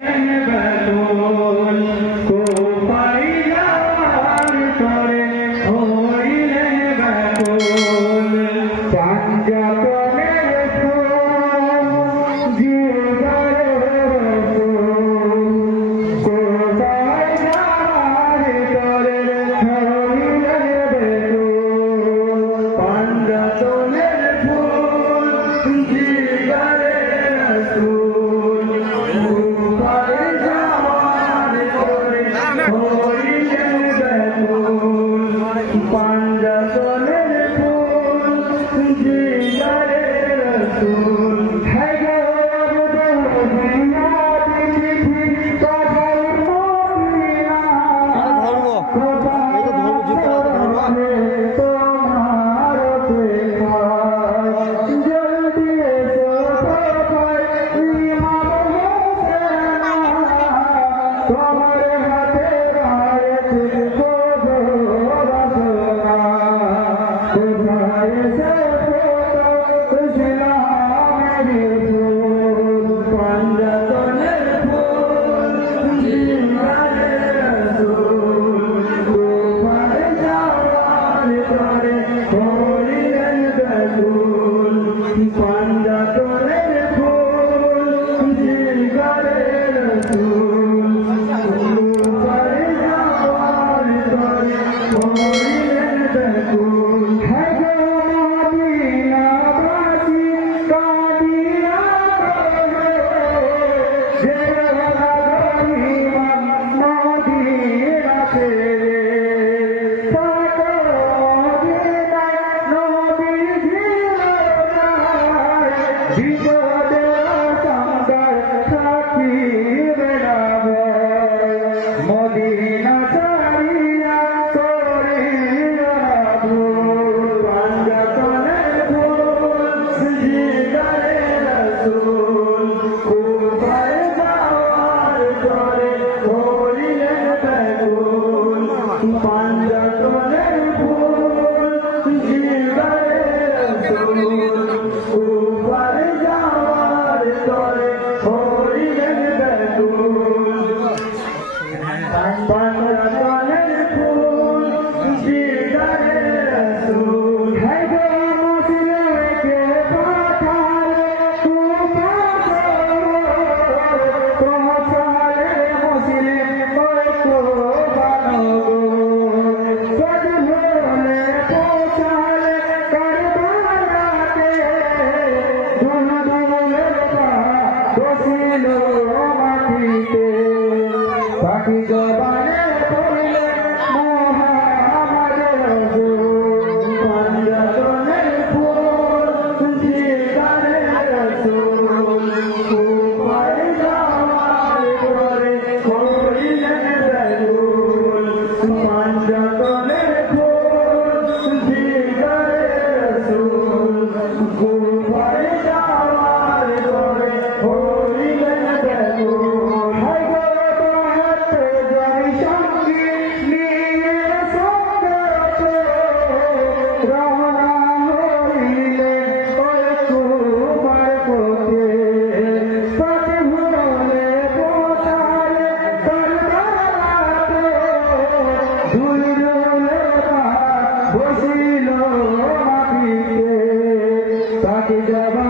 Ben ben ol. عليه قول البتول Peter Bye. Amém. Happy Diwali.